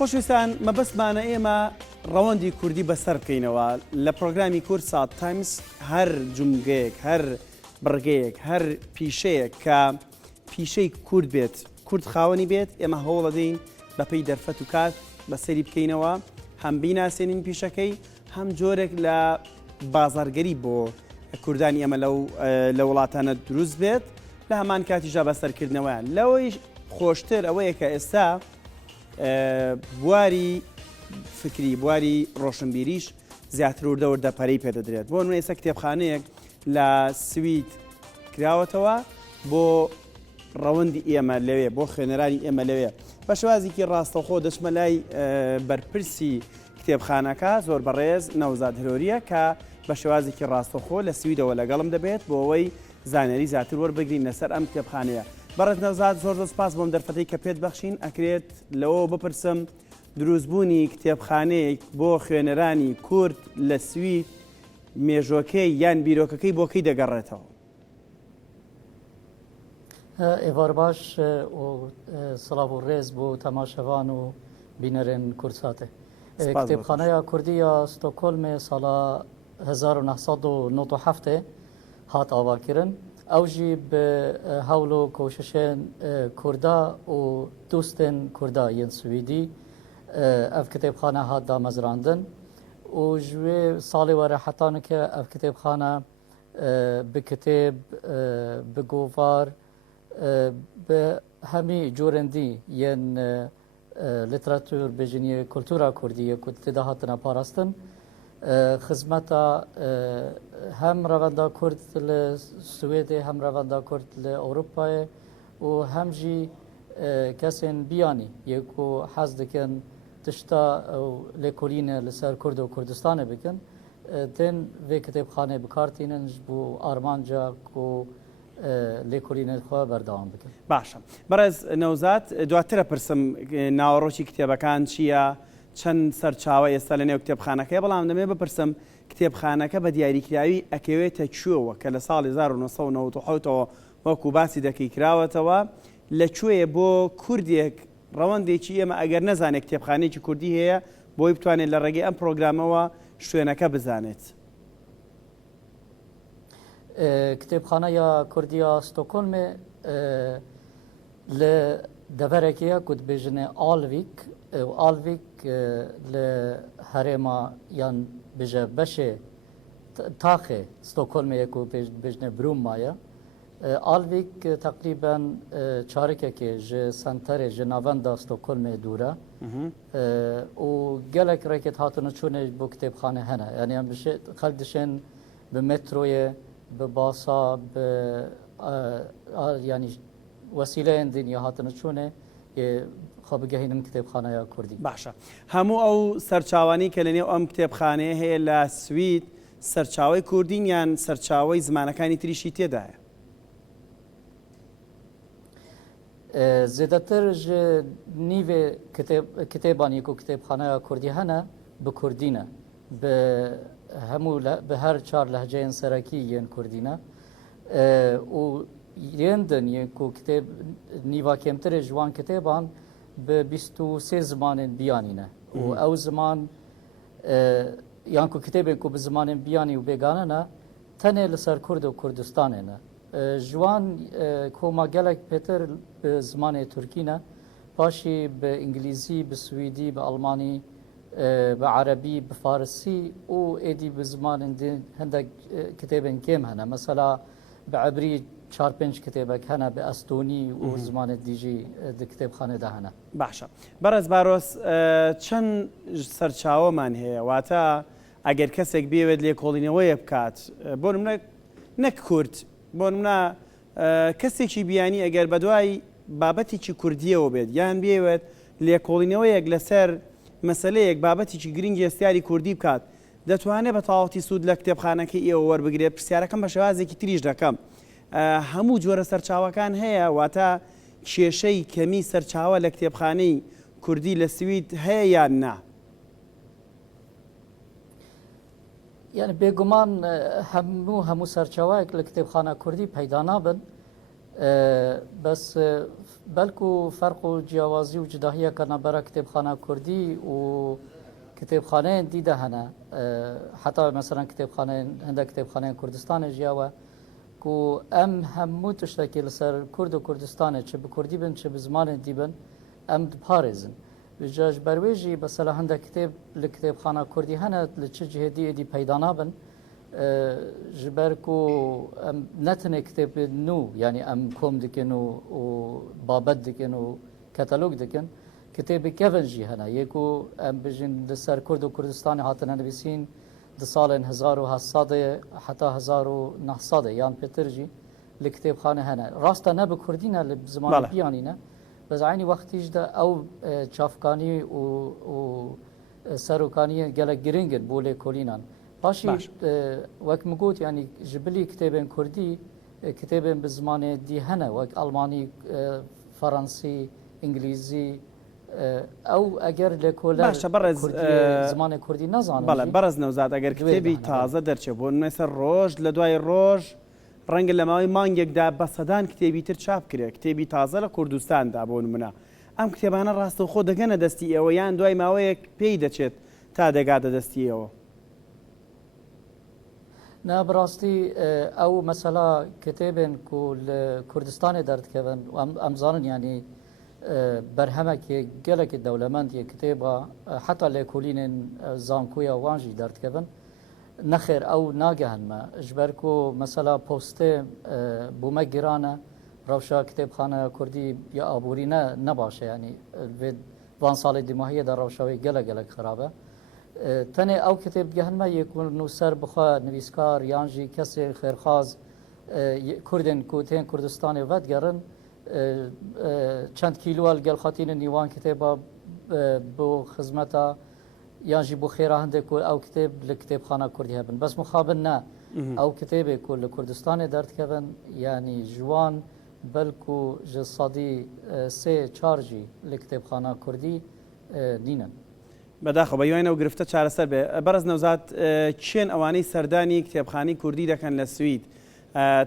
خۆشویستان مەبەستمانە ئێمە ڕەوەندی کوردی بەسەر بکەینەوە لە پرۆگرامی کورد سات تایمز. هەر جومگەیەک، هەر بڕگەیەک، هەر پیشەیەک کە پیشەی کورد بێت، کورد خاوەنی بێت، ئێمە هەوڵ دەدەین بەپێی دەرفەت و کات بەسەری بکەینەوە، هەم بیناسێنین پیشەکەی، هەم جۆرێک لە بازاڕگەری بۆ کوردانی ئێمە لە وڵاتانە دروست بێت، لە هەمان کاتیژا بەسەرکردنەوەیان. لەوەی خۆشتر ئەوەیە کە ئێستا بواری فکری، بواری ڕۆشنبیریش زیاتر وردە پەرەی پێدەدرێت. بۆ نمونە ئێستا کتێبخانەیەک لە سوید کراوەتەوە بۆ ڕەوەندی ئێمە لەوێ، بۆ خوێنەرانی ئێمە لەوێ. بە شێوازێکی ڕاستەوخۆ دەچمە لای بەرپرسی کتێبخانەکە، زۆر بەڕێز نەوزاد هەرۆریە، کە بە شێوازێکی ڕاستەوخۆ لە سویدەوە لەگەڵم دەبێت بۆ ئەوەی زانەری زیاتر وەربگرین لەسەر ئەم کتێبخانەیە. بەڕێز نەوزاد، زۆر سپاس بۆم دەرفەتەی کە پێت بەخشین. ئەکرێت لەوە بپرسم دروستبوونی کتێبخانەیەک بۆ خوێنەرانی کورد لە سوید مێژۆکەی یان بیرۆکەکەی بۆکەی دەگەڕێتەوە؟ ئێوار باش و سڵاو و ڕێز بۆ تەماشەوان و بینەرێن کورساتێ. کتێبخانەیە کوردیە ستۆکۆلمێ ساڵە 1997 هات ئاواکردن. ئەو ژی بە هەوڵ و کۆششێن کووردا و دوستên کووردا yên سویدی ئەف کتێبخانە هات دامەزراندن و ji wê salê were hetanike ev kitêbxane bi kitêb, bi govar, bi hemî corendî yên literatûr bêjiniye kultura Kurdî ku têde hatine parastin, xizmeta hem revenda Kurd li Swêdê, hem revenda Kurd li Ewropayê û hem jî kesên biyanî yê ku hez dikin tişta lêkolîne li ser Kurd û Kurdistanê bikin, tên vê kitêbxanê bikartînin ji bo armanca ku lêkolînê xwe berdewam bikin. باشە. بەڕێز نەوزاد، دواترە پرسم ناوەڕۆکی کتێبەکان چییە؟ چەند سەرچاوە ئێستا لە نێو کتێبخانەکەی، بەڵام دەمێ بپرسم کتێبخانەکە بە دیاریکراوی ئەکەوێتە کوێوە کە لە ساڵی 1997ەوە وەکو باسی دەکەی کراوەتەوە، لەکوێیە بۆ کوردێک ڕەوەندێکی ئێمە ئەگەر نەزانێت کتێبخانەیەکی کوردی هەیە بۆی بتوانێت لە ڕێگەی ئەم پرۆگرامەوە شوێنەکە بزانێت؟ کتێبخانەیە کوردیە ستۆکۆلمێ لە دەڤەرێکەیە ku dibêjine Alvik û Alvik li herêma yan bêje beşê taxê Stokholmê ku dibêjine Bromma ye. Alvik teqrîben çarekekê ji senterê ji navenda Stokholmê dûr e û gelek reket hatine çûnê bo kitêbxane hene. Yani em xelk dişên bi metroyê, bi basa, bi yani وسیلەیەن دنیا هاتنە چۆنێ خۆ بگەهێنم کتێبخانەیە کوردی. باشە. هەموو ئەو سەرچاوانی کە لە نێو ئەم کتێبخانەیە هەیە لە سوید سەرچاوی کوردین یان سەرچاوی زمانەکانی تریشی تێدایە؟ زێدەتر ji nîvê kitêban ku kitêbxaneya Kurdî hene bi Kurdîne, bi hemû bi her çar lehceyên serekî yên Kurdîne û yên din yên ku kitêb nîva kêmtirê ji wan kitêban bi 23 zimanên biyanî ne û ew ziman yan ku kitêbên ku bi zimanên biyanî û bêgane ne tenê li ser Kurd û Kurdistanê ne. Ji wan koma gelek pêtir bi zimanê Türkî ne, paşî bi İngilîzî, bi Swîdî, bi Almanî, bi Erebî, bi Farsî û êdî bi zimanên din hindek kitêbên kêm hene. Mesela bi Ebrî 4-5 kitêbek hene, bi Estonî û zimanê dîjî di kitêbxanê de hene. باشە. بەڕێز باڕۆس، چەند سەرچاوەمان هەیە؟ واتە ئەگەر کەسێک بێوێت لێکۆڵینەوەیە بکات، بۆ نمونە نەک کورد، بۆ نمونە کەسێکی بیانی ئەگەر بەدوای بابەتێکی کوردیەوە بێت یان بێوێت لێکۆڵینەوەیەک لەسەر مەسەلەیەک بابەتێکی گرنگی ئێستیاری کوردی بکات، دەتوانێت بە تەواوەتی سوود لە کتێبخانەکەی ئێوە وەربگرێت؟ پرسیارەکەم بە شێوازێکی تریش دەکەم. هەموو جۆرە سەرچاوەکان هەیە، واتە کێشەی کەمی سەرچاوە لە کتێبخانەی کوردی لە سوید هەیە یان نا؟ یعنی بێگومان هەموو سەرچاوایەک لە کتێبخانە کوردی پەیدا نابن بس بلکو فرق و جیاوازی و جداهیه که نبرا کتابخانه کردی و کتابخانه دیده هنه حتی مثلا کتابخانه هنده کتابخانه کردستان جیاوه کو ام همو تشتکی لسر کرد و کردستانه چه به کردی بن چه به زمان دی بن ام پارزن بجاج برویجی مثلا هنده کتاب لکتابخانه کردی هنه لچه جهدی دی پیدا نابن جبر کو نتنه کتاب نو یعنی ام کوم دکن و بابت دکن و کتالوگ دکن کتاب کفن جی هنه یکو ام بجن لسر کرد و کردستان هاتنه نویسین د سال 1700 حتی 1900 یان پترجی لکتاب خانه هنه راستا نه به کردی نه زمان بیانی نه بس عینی وقتیش ده او چافکانی و سروکانی گله گرینگن بوله کلینان باشی وقت مگوت یعنی جبلی کتابن کردی کتابن به زمان دی هنه وقت آلمانی فرانسی انگلیزی او اگر لکولر زمان کردی نزانم بله برز نوزاد اگر کتابی تازه درچه بون مثل روز لدوای روز رنگ لماوی مانگیک دا بسدان کتابی تر چاپ کرده کتابی تازه لکردستان دا بون منا ام کتابانه راست خود دگنه دستی ایو یان دوای ماوی پیدا چید تا دگاده دستی ایو نه براستی او مثلا کتابن کل کردستان درد کردن امزانن یعنی برهمه که گلک دولمند یک کتابا حتی لکولین زانکویا وانجی درد کردن نخیر او ناگهن ما اجبر کو مثلا پوسته بومه گرانه روشا کتابخانه کردی یا آبوری نباشه یعنی وان سال دیماهی در روشاوی گلک خرابه تنه او کتاب گهن ما یکون نوسر بخوا نویسکار یانجی کسی خیرخواز کردن کوتین کردستان ود گرن چند کیلو گل خاطین نیوان کتابا بو خدمتا یانجی بو خیره هنده کو او کتاب لکتاب خانه کردی هبن بس مخابن نه او کتاب کل کردستان درد کردن یعنی جوان بلکو جسادی سه چارجی لکتاب خانه کردی نینن بەداخە بە یوانە و گرفتە چارەسەر بێ بەرز نەوزات چێن ئەوانەی سەردانی کتێبخانەی کوردی دەکەن لە سوید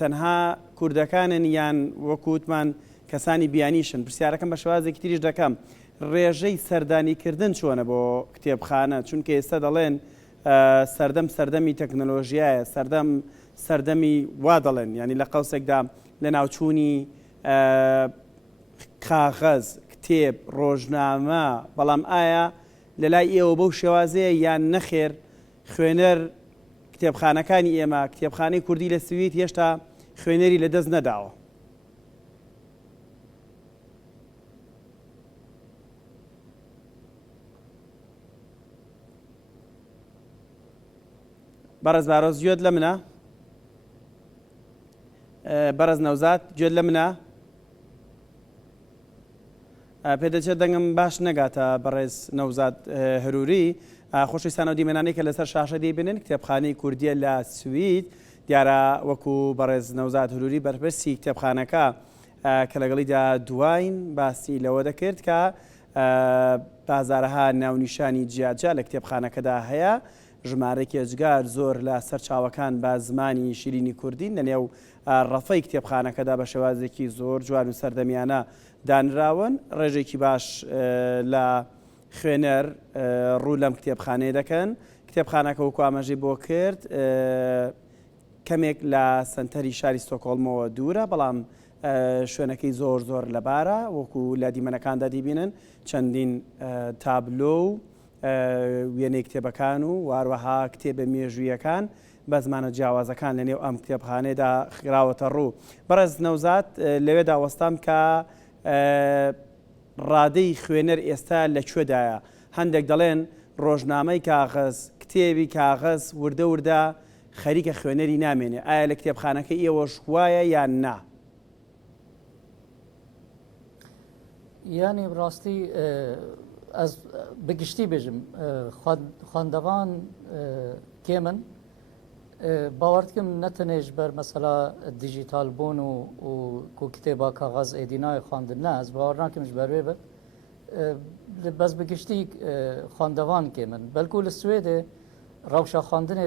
تەنها کوردەکانن یان وەکووتمان کەسانی بیانیشن پرسیارەکەم بە شێوازێکی تریش دەکەم ڕێژەی سەردانیکردن چۆنە بۆ کتێبخانە چونکە ئێستا دەڵێن سەردەمی تەکنۆلۆژیایە سەردەمی وا دەڵێن ینی لە قەوسێکدا لە ناوچوونی کاغەز کتێب ڕۆژنامە بەڵام ئایا لەلای ئێوە بەو شێوازەیە یان نەخێر خوێنەر کتێبخانەکانی ئێمە کتێبخانەی کوردی لە سوید هێشتا خوێنەری لەدەست نەداوە بەرز بارۆز گوێت لە منە بەرز نەوزات گوێت لە منە پێدەچێت دەنگم باش نەگاتە بەڕێز نەوزاد هەروری خۆشەویستان و دیمەنانەی کە لەسەر شاشە دەیبینن کتێبخانەی کوردیە لە سوید دیارە وەکو بەڕێز نەوزاد هەروری بەرپرسی کتێبخانەکە کە لەگەڵیدا دوایین باسی لەوە دەکرد کە بازارەها ناونیشانی جیاجا لە کتێبخانەکەدا هەیە ژمارەی ئەجگار زۆر لە سەر چاوەکان بە زمانی شیرینی کوردی لەنێو ڕەفەی کتێبخانەکەدا بە شێوازێکی زۆر جوان و سەردەمیانە دانراون ڕێژێکی باش لە خوێنەر ڕوو لەم کتێبخانەیە دەکەن کتێبخانەکە وەکو ئاماژەی بۆ کرد کەمێک لە سنتەری شاری ستۆکۆڵمەوە دوورە بەڵام شوێنەکەی زۆر زۆر لەبارە وەکو لە دیمەنەکاندا دیبینن چەندین تابلۆ و وێنەی کتێبەکان و واروەها کتێبە مێژوویەکان بە زمانە جیاوازەکان لەنێو ئەم کتێبخانەیەدا خراوەتە ڕوو بەڕێز نەوزات لەوێدا وەستام کە ڕادەی خوێنەر ئێستا لەکوێدایە هەندێک دەڵێن ڕۆژنامەی کاغەز کتێبی کاغەز وردە وردە خەریکە خوێنەری نامێنێ ئایا لە کتێبخانەکە ئێوەش وایە یان نا یانی ڕاستی ئەس بگشتی بێژم خوێندەوان کێمن باوەڕکەم نەتەنێژ بەر مەسەلا دیجیتال بوون و کتێبا کاغەز ئێدینای خواندن نه ئەس باوەڕ ناکەمش بەروێ بێت بەس بگشتی خوێندەوان کێمن بەلکو لە سوێدێ ڕەوشە خواندنێ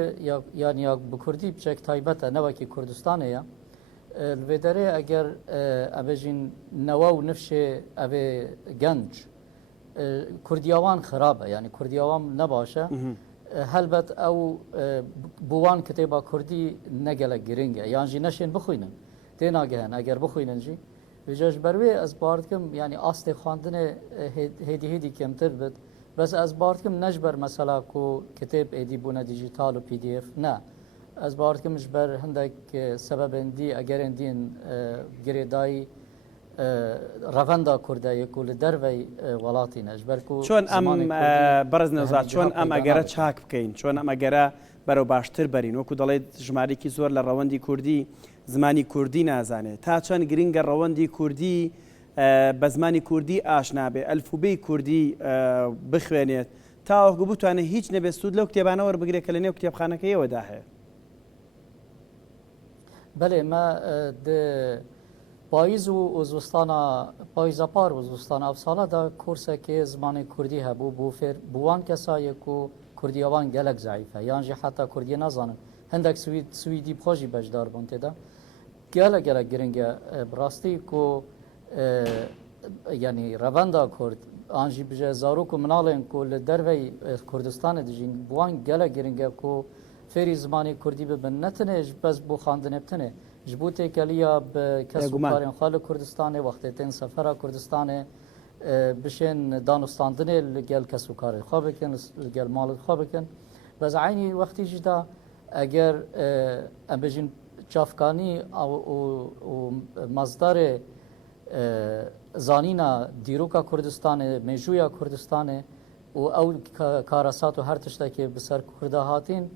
یان یا بە کوردی بچێک تایبەتە نەوەکی کوردستانەیە الفيدري اگر ابجين نوا ونفشه ابي جنج كرديوان خرابه يعني كرديوان نباشه هلبت او بوان كتابه كردي نقل جرينجا يعني جي نشين بخوينن تينا جهن اگر بخوينن جي بجاش بروي از باردكم يعني اصل خواندنه هدي كمتر بد بس از باردكم نجبر مثلا كو كتاب ايدي بونا ديجيتال و PDF نه از باردكم جبر هندك سبب اندي اگر اندين گريداي رافندا كردا يقول دروي ولاتي نجبر كو چون ام برز نوزات چون ام اگر چاک بکەین چون ام اگر بەرەو باشتر بەرین وەکو دەڵێت ژمارەی زۆر لە ڕەوەندی کوردی زمانی کوردی نازانێت تا چەند گرنگە ڕەوەندی کوردی بە زمانی کوردی ئاشنابێ ئەلفوبەی کوردی بخوێنێت تاوەکو بتوانێت هیچ نەبێت سوود لەو کتێبانە وەربگرێت کە لە نێو کتێبخانەکەیەوەدا هەیە. بله ما پاییز و زوستانا پاییزا پار و زوستانا افسالا دا کورسه که زمان کردی هبو بوان کسایی که کردیوان گلک ضعیفه یعنی حتی کردی نزانن هندک سویدی بخوشی بجدار بونته دا گلک گرنگه براستی که یعنی رواندا کرد آنجی بجه زارو که منالن که لدروی کردستان دیجین بوان گلک گرنگه که فری زمانی کردی ببن نتنه بس بو خواندن بتنه جبوتی کلیا به کسب کارین خال کردستان وقتی تن سفر کردستان بشن دانستاندنه لگل کسب کار خواب کن لگل مال خواب کن بس عینی وقتی جدا اگر ام بجین چافکانی او مصدر زانینا دیروکا کردستان میجویا کردستان و او کاراسات و هر تشتا که بسر کرده هاتین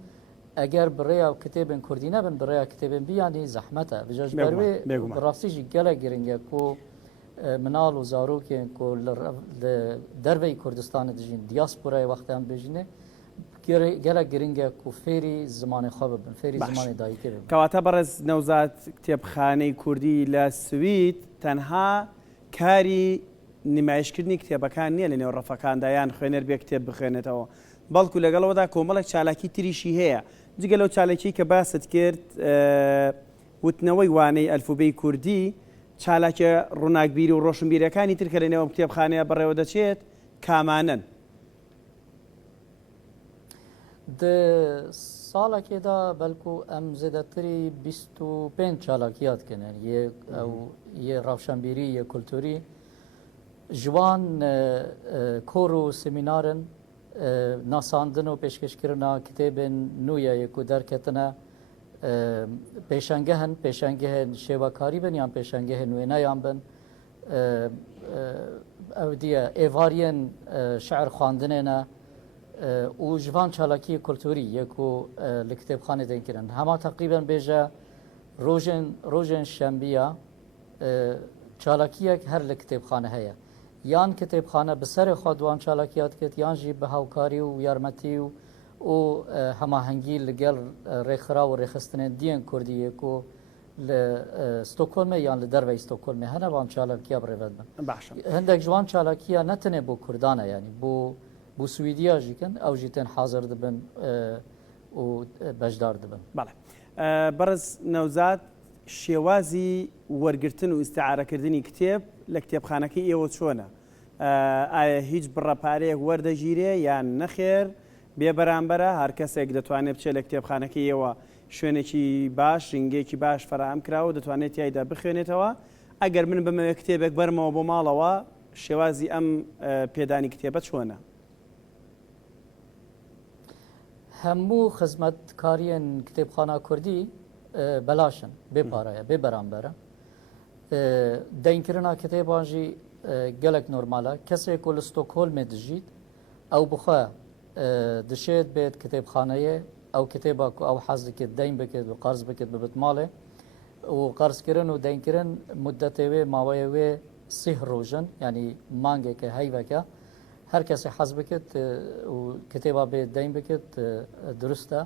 اگر برای کتابن کردی نبن برای کتابن بیانی زحمته بجاش بروی راستیجی گله گرینگه کو منال و زاروکین کو دروی کردستان دیجین دیاسپورای وقت هم بجینه گله گرینگه کو فری زمان خواب بن فری زمان دایی که بن کواتا برز نوزات کتابخانه کردی لسوید تنها کاری نمایشکردنی کتێبەکان نییە لە نێو ڕەفەکاندا یان خوێنەر بێ کتێب بخوێنێتەوە بەڵکو لەگەڵەوەدا کۆمەڵێک چالاکی تریشی هەیە جگە لەو چالاکی کە باست کرد وتنەوەی وانەی ئەلفوبەی کوردی چالاکە ڕووناکبیری و ڕۆشنبیرەکانی تر کە لە نێوە کتێبخانەیە بەڕێوە دەچێت کامانن ساڵێکێدا بەلکو ئەم زێدەتری 25 چالاکیات کنن یە ڕەوشەنبیری یە کولتوری جوان کۆر و سمینارن ناساندن و پێشکەشکردنا کتێبên نو یە یەک و دەرکەتنە پێشەنگەهن پێشەنگەهن شێوەکاری بن یان پێشەنگەهن وێنەیان بن ئەو دیە ئێڤاریەن شعر خواندنێنە و جوان چالاکی کولتوری یەک و لە کتێبخانێ دەنگرن هەما تقریبا بێژە ڕۆژێن شەمبیە چالاکیەک هەر لە کتێبخانە هەیە یان کتێبخانە بەسەر خوا دوان چالاکیات کرد یانژی بە هاوکاری و یارمەتی و هەماهەنگی لەگەڵ ڕێکخرا و ڕێخستنێن دیەن کوردیەک و لە ستۆکۆلمە یان لە دەروی ستۆکۆلمێ هەنەوان چالاکیە بڕێوەت بن هەندێک جوان چالاکیە نەتەنێ بۆ کوردانە ینی بۆ سویدیاژیکن ئەو ژی تێن حاضر دەبن و بەشدار دەبن بەرز نەوزات شێوازی وەرگرتن و ئیستیعارەکردنی کتێب لە کتێبخانەکەی ئێوە چۆنە؟ ئایا هیچ بڕەپارەیەک وەردەگیرێ یان نەخێر بێ بەرامبەرە هەر کەسێک دەتوانێت بچێت لە کتێبخانەکەی ئێوە شوێنێکی باش ژینگەیەکی باش فراهم کراوە دەتوانێت یایدا بخوێنێتەوە ئەگەر من بمەوێ کتێبێک بەرمەوە بۆ ماڵەوە شێوازی ئەم پێدانی کتێبە چۆنە؟ هەموو خزمەتکاریên کتێبخانە کوردی بەلاشن بێ پارەیە بێ بەرامبەرە دەینکردنا کتێبان jî gelek normal e kesek ku li Stockholmê dijît ew bixwe dişêt bêt kitêbxaneyê ew kitêba ku ew hez dikir deyn bikir û qarz bikir bibit malê û qarzkirin û deynkirin muddetê wê maweyê wê sih rojin yanî mangeke heyveke her kesê hez bikit û kitêba bê deyn bikit durist e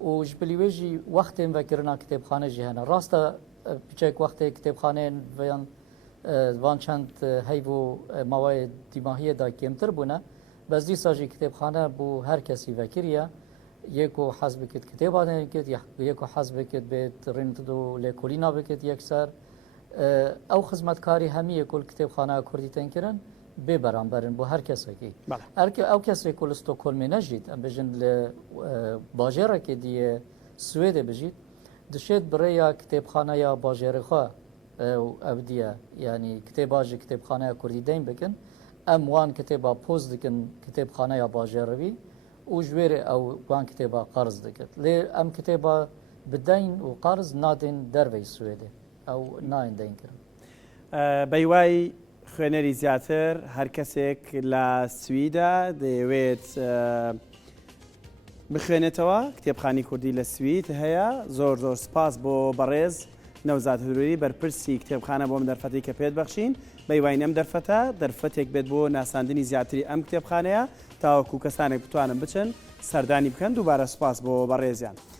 û ji bilî wê jî wextên vekirina kitêbxane jî hene rast e piçek wextê kitêbxaneyên veyan van çend heyv û mawayê dîmahiyê da kêmtir bûne bez dîsa jî kitêbxane bû her kesî vekiriye یەکۆ حەز بکرد کتێبانێن کرد یەکۆ حەز بکرد بێت ڕێنتد و لێکۆلینا بکرد یەکسەر ئەو خزمەتکاری هەمیە کۆل کتێبخانە کوردی تێنکردن بێ بەرامبەرن بۆ هەر کەسێکی ئەو کەسێک کۆل ستۆکۆلمی نەژیت ئەم بژن لە باژێڕێکی دیە سوێدێ بژیت دشێت بڕێیا کتێبخانەیە باژێرەخوا ئەو دیە ینی کتێباژی کتێبخانەیە کوردی دەین بکن ئەم وان کتێبا پۆست دکن کتێبخانەیە باژێڕەوی و ژێرێ ئەو وان کتێبا قەرز دەکرد لێ ئەم کتێبا بدەین و قەرز نادێن دەرەوەی سوێدێ ئەو ناین دەینکردن بەیوای خوێنەری زیاتر هەر کەسێک لە سویدا دەیەوێت بخوێنێتەوە کتێبخانی کوردی لە سوید هەیە زۆر زۆر سپاس بۆ بەڕێز نەوزاد هەروری بەرپرسی کتێبخانە بۆم دەرفەتی کە پێت بەخشین بەیوای ئەم دەرفەتە دەرفەتێک بێت بۆ ناساندنی زیاتری ئەم کتێبخانەیە تاوەکو کەسانێک بتوانن بچن سەردانی بکەن دووبارە سپاس بۆ بەڕێزیان.